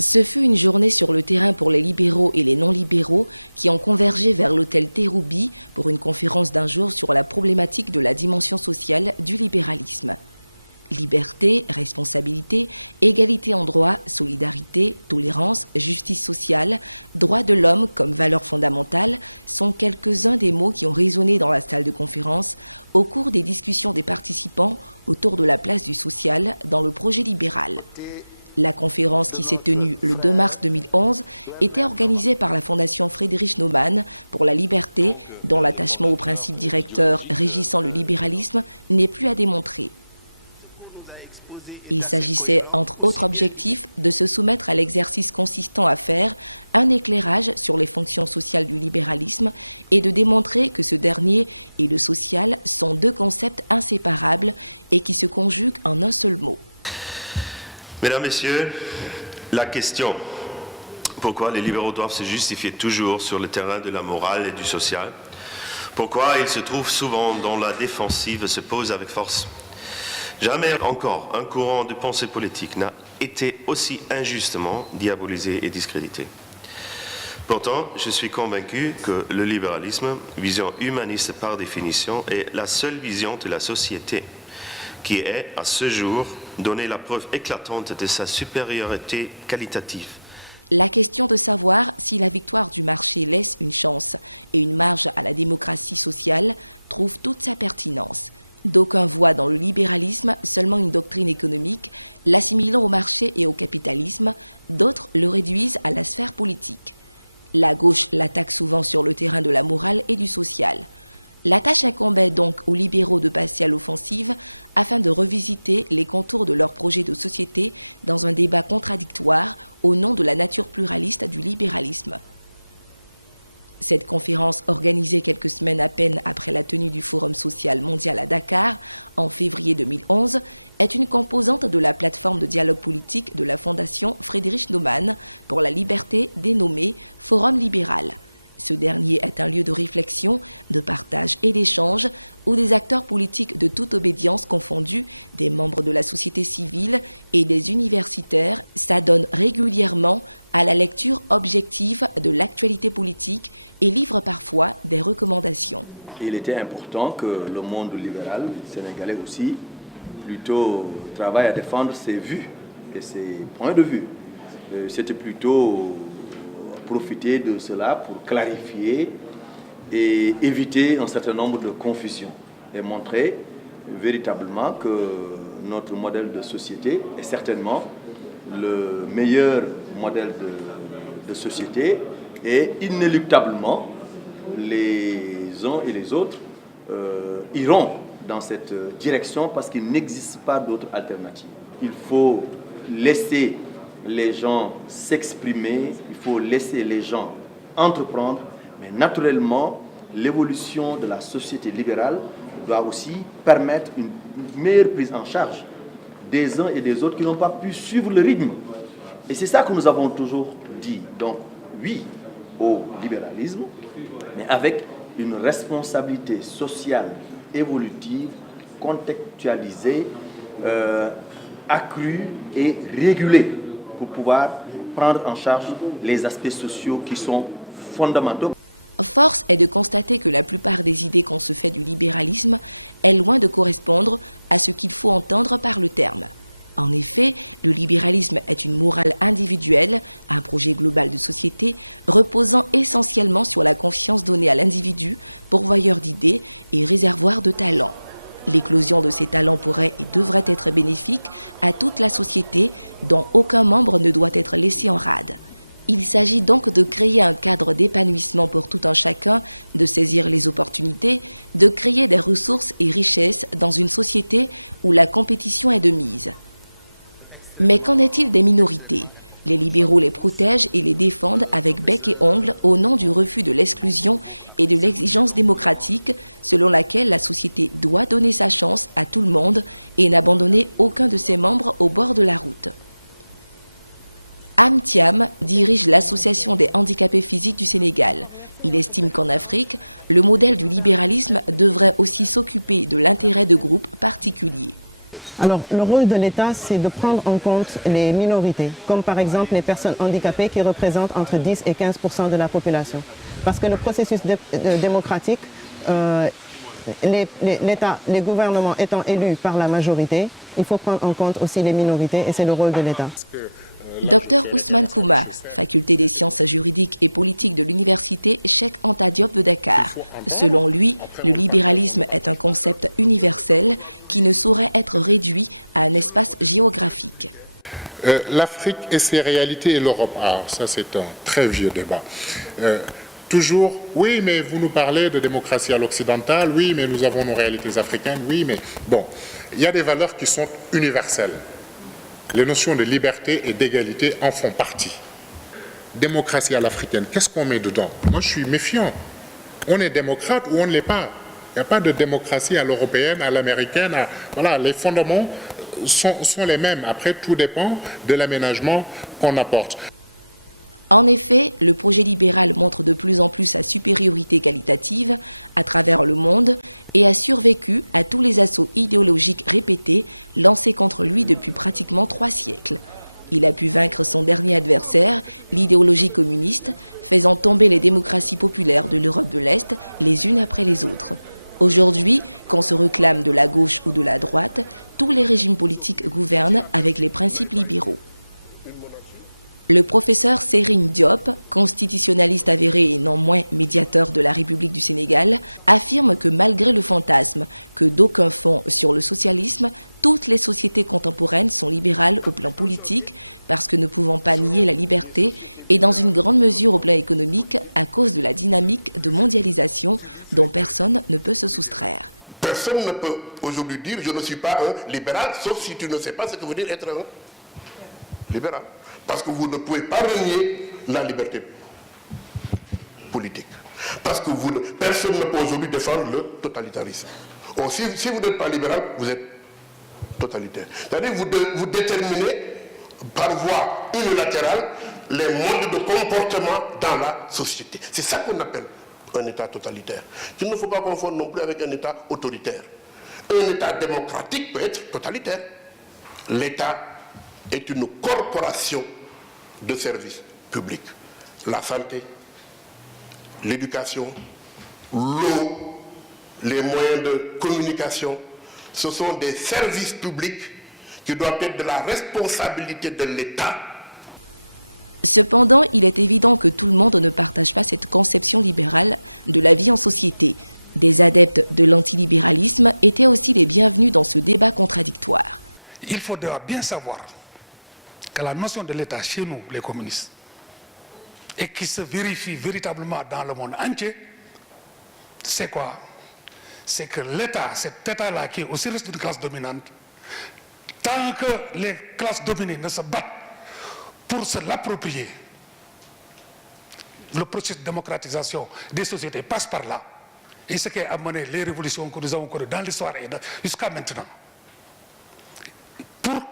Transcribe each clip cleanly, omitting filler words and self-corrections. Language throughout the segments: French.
Ce fut une journée sur le terrain pour les libéraux et les non-libéraux qui ont convergé vers l'hôtel Terrou-Bi pour une conférence d'un jour sur la problématique de la dimension sociale du libéralisme. Liberté, responsabilité, égalité en droit, solidarité, tolérance, justice sociale, droits de l'homme comme valeurs fondamentales sont quelques-uns des mots qui ont résonné dans la salle de conférence au cours des discussions des participants autour de la place du social dans le projet libéral. La conférence qui s'est tenue le 2 mars 2011 était organisée par la Fondation Friedrich Naumann pour la liberté, dont l'attachement aux principes directeurs régissant le libéralisme n'est plus à démontrer. Il s'agissait, entre autres objectifs, de se soumettre à l'exercice consistant à faire un éclairage sur les fonctions sociales du libéralisme et de démontrer que ce dernier et le social sont deux concepts inséparables et qui se conjuguent en un seul mot. Mesdames, Messieurs, la question « Pourquoi les libéraux doivent se justifier toujours sur le terrain de la morale et du social ? Pourquoi ils se trouvent souvent dans la défensive se pose avec force ? Jamais encore un courant de pensée politique n'a été aussi injustement diabolisé et discrédité. Pourtant, je suis convaincu que le libéralisme, vision humaniste par définition, est la seule vision de la société qui ait, à ce jour, donné la preuve éclatante de sa supériorité qualitative. La question de savoir si la victoire du marché laisse une chance et une marge à la démocratie sociale trouve toute sa pertinence. D'aucuns voient dans le libéralisme seulement une doctrine économique, l'assimilant au marché et au capitalisme, d'autres le réduisent à la sphère politique. La gauche l'attaque souvent sur le terrain de la morale et du social. La tâche incombait donc aux libéraux de passer à l'offensive afin de revisiter les contours de leur projet de société dans un débat contradictoire au nom de la nature pluraliste du libéralisme. Cette conférence, organisée quelques semaines à peine après la tenue du Forum social mondial à Dakar en février 2011, est une composante de la plateforme de dialogue politique de la Fondation Friedrich Naumann pour la liberté dénommée Forum libéral. Ce dernier est un lieu de réflexion, de partage et d'échange où des acteurs politiques de toute obédience confondus, des membres de la société civile et des universitaires s'adonnent régulièrement à la lecture objective de l'actualité politique et livrent parfois des recommandations. Il était important que le monde libéral sénégalais aussi plutôt travaille à défendre ses vues et ses points de vue. C'était plutôt profiter de cela pour clarifier et éviter un certain nombre de confusions et montrer véritablement que notre modèle de société est certainement le meilleur modèle de société et inéluctablement les uns et les autres iront dans cette direction parce qu'il n'existe pas d'autre alternative. Il faut laisser les gens s'exprimer, il faut laisser les gens entreprendre, mais naturellement, l'évolution de la société libérale doit aussi permettre une meilleure prise en charge des uns et des autres qui n'ont pas pu suivre le rythme. Et c'est ça que nous avons toujours dit. Donc, oui au libéralisme, mais avec une responsabilité sociale évolutive, contextualisée, accrue et régulée, pour pouvoir prendre en charge les aspects sociaux qui sont fondamentaux. Force est de constater que la plupart des idées qu'on se fait du libéralisme est loin de correspondre à ce qu'il faut entendre par le terme. En effet, le libéralisme est une morale individuelle, un projet global de société reposant essentiellement sur la confiance donnée à l'individu, pourvoyeur d'idées et réservoir de talents. L'éclosion de ces talents pourrait et devrait être bénéfique à toute la société dont aucun membre ne doit être laissé en rade. Il s'agit donc de créer un cadre d'épanouissement pour tout un chacun, de saisir les opportunités, de créer des ressources et richesses dans une société où la compétition est de mise. Mais qu'en est-il des minorités ? Les libéraux les protègent et les défendent avec bec et ongles au nom du refus de l'exclusion et de l'exigence démocratique selon laquelle la société doit donner sa chance à tout le monde et n'abandonner aucun de ses membres au bord de la route. Am Thiam dirige l'Association des handicapés physiques du Sénégal. Il estime qu'en Afrique, le modèle du libéralisme devrait aussi s'occuper de l'intérêt de groupes particuliers. Alors, le rôle de l'État, c'est de prendre en compte les minorités, comme par exemple les personnes handicapées qui représentent entre 10 et 15% de la population. Parce que le processus démocratique, les gouvernements étant élus par la majorité, il faut prendre en compte aussi les minorités et c'est le rôle de l'État. Dr Ousmane Kouma, faculté des sciences juridiques et politiques de l'université Cheikh Anta Diop de Dakar. Selon lui, le libéralisme est un concept universel qui ne saurait être réduit à un espace géographique. L'Afrique et ses réalités et l'Europe. Alors ça c'est un très vieux débat. Toujours, oui, mais vous nous parlez de démocratie à l'occidentale, oui, mais nous avons nos réalités africaines, oui, mais bon, il y a des valeurs qui sont universelles. Les notions de liberté et d'égalité en font partie. Démocratie à l'africaine, qu'est-ce qu'on met dedans? Moi, je suis méfiant. On est démocrate ou on ne l'est pas. Il n'y a pas de démocratie à l'européenne, à l'américaine. Voilà, les fondements sont les mêmes. Après, tout dépend de l'aménagement qu'on apporte. En effet, le projet libéral montre de plus en plus sa supériorité qualitative à travers le monde et a survécu à tous les assauts idéologiques répétés lancés contre lui depuis pratiquement 3 siècles. Il a pu vaincre son dernier adversaire, l'idéologie communiste, faisant tomber les démocraties populaires de l'Europe de l'Est les unes après les autres. Aujourd'hui, qu'on se réclame de la gauche ou de la droite, tous les régimes politiques gouvernent avec les principes libéraux. Le professeur Serigne Diop, constitutionnaliste avéré et non moins médiateur de la République du Sénégal, affirme que malgré le fantasme que d'aucuns font sur le socialisme, toutes les sociétés contemporaines sont libérales au plan politique parce que ne pouvant pas nier la liberté et dans une grande mesure au plan économique à cause de la dynamique de mondialisation dont personne ne peut se soustraire. Personne ne peut aujourd'hui dire je ne suis pas un libéral, sauf si tu ne sais pas ce que veut dire être un libéral. Parce que vous ne pouvez pas renier la liberté politique. Parce que personne ne peut aujourd'hui défendre le totalitarisme. Or, si vous n'êtes pas libéral, vous êtes totalitaire. C'est-à-dire que vous déterminez par voie unilatérale les modes de comportement dans la société. C'est ça qu'on appelle un État totalitaire. Il ne faut pas confondre non plus avec un État autoritaire. Un État démocratique peut être totalitaire. L'État est une corporation de services publics. La santé, l'éducation, l'eau, les moyens de communication, ce sont des services publics qui doivent être de la responsabilité de l'État. Cependant, il est évident que tout le monde ne partage pas cette conception libérale de la vie en société. Des adeptes de l'antilibéralisme étaient aussi les bienvenus dans ce débat contradictoire. Il faudra bien savoir que la notion de l'État chez nous, les communistes, et qui se vérifie véritablement dans le monde entier, c'est quoi? C'est que l'État, cet État-là qui est au service d'une classe dominante, tant que les classes dominées ne se battent pour se l'approprier, le processus de démocratisation des sociétés passe par là. Et ce qui a amené les révolutions que nous avons connues dans l'histoire et jusqu'à maintenant. Pour,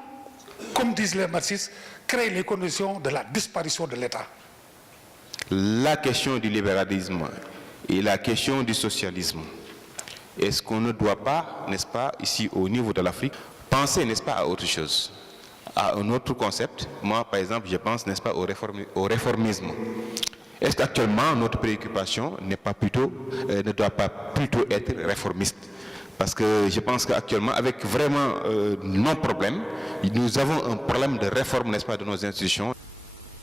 comme disent les marxistes, créer les conditions de la disparition de l'État. La question du libéralisme et la question du socialisme, est-ce qu'on ne doit pas, n'est-ce pas, ici au niveau de l'Afrique, penser, n'est-ce pas, à autre chose, à un autre concept? Moi, par exemple, je pense, n'est-ce pas, au réformisme. Est-ce qu'actuellement, notre préoccupation n'est pas plutôt, ne doit pas plutôt être réformiste? Parce que je pense qu'actuellement, avec vraiment nos problèmes, nous avons un problème de réforme, n'est-ce pas, de nos institutions.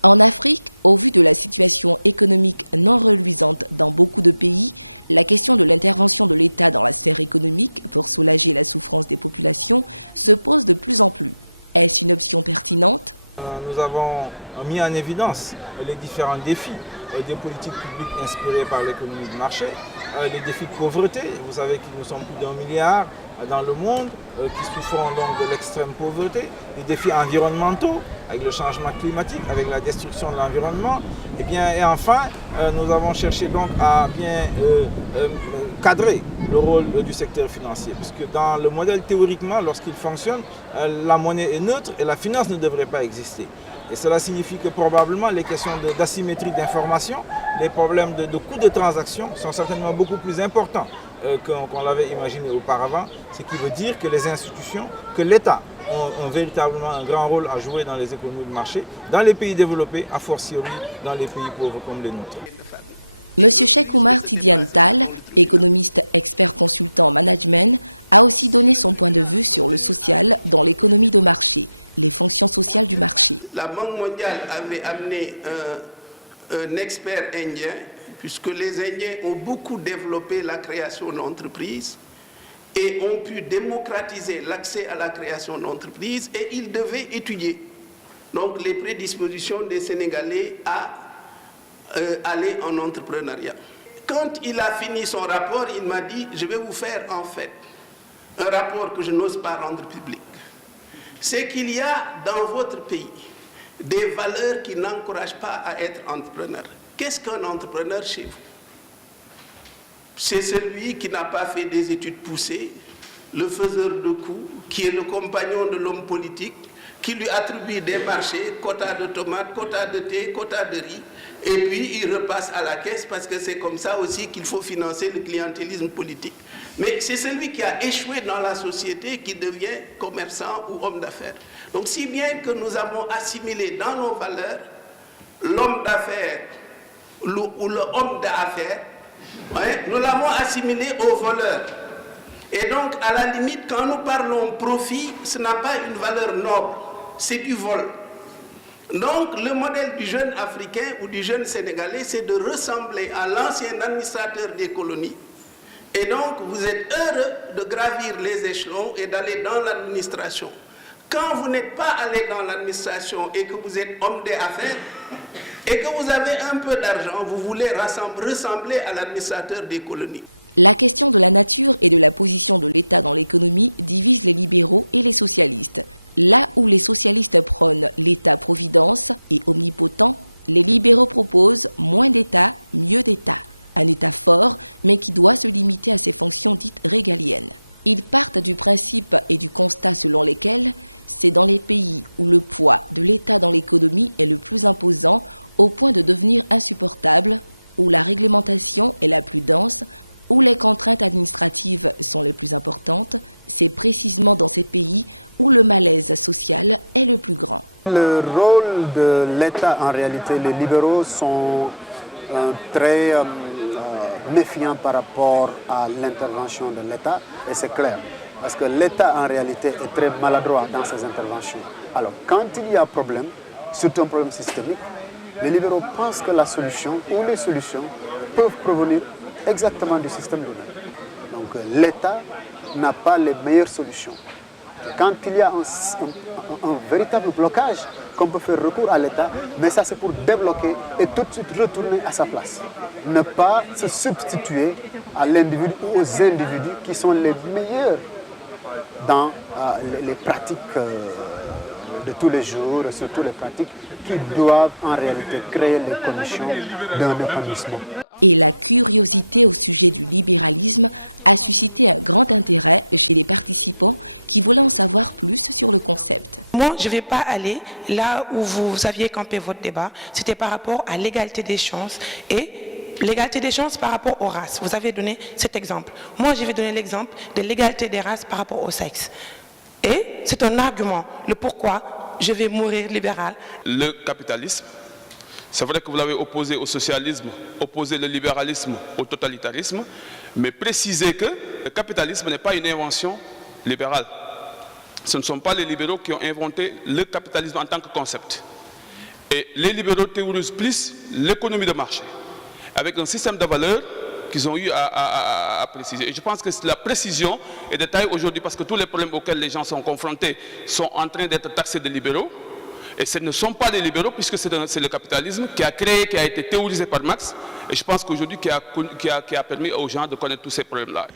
En Afrique, au vu de la situation économique non reluisante dans beaucoup de pays, la question de l'intervention de l'État dans la sphère économique pour soulager la souffrance des populations se pose de plus en plus. Est-ce une option pertinente? Nous avons mis en évidence les différents défis des politiques publiques inspirées par l'économie de marché, les défis de pauvreté. Vous savez que nous sommes plus d'1 milliard dans le monde qui souffront donc de l'extrême pauvreté, les défis environnementaux avec le changement climatique, avec la destruction de l'environnement. Et enfin, nous avons cherché donc à bien cadrer le rôle du secteur financier, puisque dans le modèle théoriquement, lorsqu'il fonctionne, la monnaie est neutre et la finance ne devrait pas exister. Et cela signifie que probablement les questions d'asymétrie d'information, les problèmes de coûts de transaction sont certainement beaucoup plus importants qu'on l'avait imaginé auparavant, ce qui veut dire que les institutions, que l'État ont véritablement un grand rôle à jouer dans les économies de marché, dans les pays développés, a fortiori dans les pays pauvres comme les nôtres. Monsieur Cheikh Oumar Tidiane Tall, économiste expert consultant en management, a aussi donné son point de vue sur le social dans l'économie de marché, les fonctions sociales du marché. La Banque mondiale avait amené un expert indien, puisque les Indiens ont beaucoup développé la création d'entreprises et ont pu démocratiser l'accès à la création d'entreprises, et ils devaient étudier donc les prédispositions des Sénégalais à aller en entrepreneuriat. Quand il a fini son rapport, il m'a dit « Je vais vous faire en fait un rapport que je n'ose pas rendre public. C'est qu'il y a dans votre pays des valeurs qui n'encouragent pas à être entrepreneur. Qu'est-ce qu'un entrepreneur chez vous? C'est celui qui n'a pas fait des études poussées, le faiseur de coups, qui est le compagnon de l'homme politique, qui lui attribue des marchés, quotas de tomates, quotas de thé, quotas de riz, et puis il repasse à la caisse parce que c'est comme ça aussi qu'il faut financer le clientélisme politique. Mais c'est celui qui a échoué dans la société qui devient commerçant ou homme d'affaires. Donc si bien que nous avons assimilé dans nos valeurs l'homme d'affaires ou le homme d'affaires, nous l'avons assimilé au voleur. Et donc, à la limite, quand nous parlons profit, ce n'a pas une valeur noble, c'est du vol. Donc, le modèle du jeune Africain ou du jeune Sénégalais, c'est de ressembler à l'ancien administrateur des colonies. Et donc, vous êtes heureux de gravir les échelons et d'aller dans l'administration. Quand vous n'êtes pas allé dans l'administration et que vous êtes homme d'affaires et que vous avez un peu d'argent, vous voulez ressembler à l'administrateur des colonies. La question de la nature et de la position de l'État dans l'économie divise les libéraux et les socialistes. Là où les socialistes prônent l'État-providence et omnipotent, les libéraux proposent moins d'État, mieux d'État. Un État fort, mais qui doit se limiter à ses fonctions dites régaliennes. Ils partent du principe et du constat selon lesquels c'est dans les pays où le poids de l'État dans l'économie est le plus imposant au point de devenir insupportable, où la réglementation est la plus dense, où les contraintes administratives sont les plus importantes, c'est précisément dans ces pays où le malaise social est le plus grand. Le rôle de l'État, en réalité, les libéraux sont très méfiants par rapport à l'intervention de l'État, et c'est clair, parce que l'État, en réalité, est très maladroit dans ses interventions. Alors, quand il y a un problème, surtout un problème systémique, les libéraux pensent que la solution ou les solutions peuvent provenir exactement du système lui-même. Donc l'État n'a pas les meilleures solutions. Quand il y a un véritable blocage, qu'on peut faire recours à l'État, mais ça c'est pour débloquer et tout de suite retourner à sa place. Ne pas se substituer à l'individu ou aux individus qui sont les meilleurs dans les pratiques de tous les jours, et surtout les pratiques qui doivent en réalité créer les conditions d'un épanouissement. Et la curiosité au sujet du libéralisme a suscité un grand intérêt chez les participants qui voulaient en savoir plus sur le concept. Moi, je ne vais pas aller là où vous aviez campé votre débat. C'était par rapport à l'égalité des chances et l'égalité des chances par rapport aux races. Vous avez donné cet exemple. Moi, je vais donner l'exemple de l'égalité des races par rapport au sexe. Et c'est un argument, le pourquoi je vais mourir libéral. Le capitalisme, c'est vrai que vous l'avez opposé au socialisme, opposé le libéralisme au totalitarisme, mais précisez que le capitalisme n'est pas une invention libérale. Ce ne sont pas les libéraux qui ont inventé le capitalisme en tant que concept. Et les libéraux théorisent plus l'économie de marché, avec un système de valeurs qu'ils ont eu à préciser. Et je pense que la précision est de taille aujourd'hui parce que tous les problèmes auxquels les gens sont confrontés sont en train d'être taxés de libéraux. Et ce ne sont pas les libéraux puisque c'est le capitalisme qui a créé, qui a été théorisé par Marx. Et je pense qu'aujourd'hui qui a permis aux gens de connaître tous ces problèmes-là.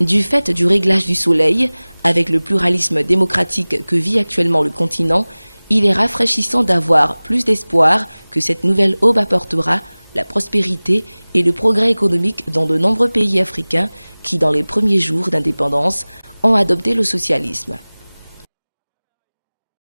Du fait du réglage du soleil, avec le pluralisme démocratique que vit actuellement le continent, il est rafraîchissant d'avoir plus d'espoir que cette nouvelle aube apportera la prospérité et le progrès économique dans de nombreux pays africains qui, dans les premiers jours d'indépendance, ont adopté le socialisme.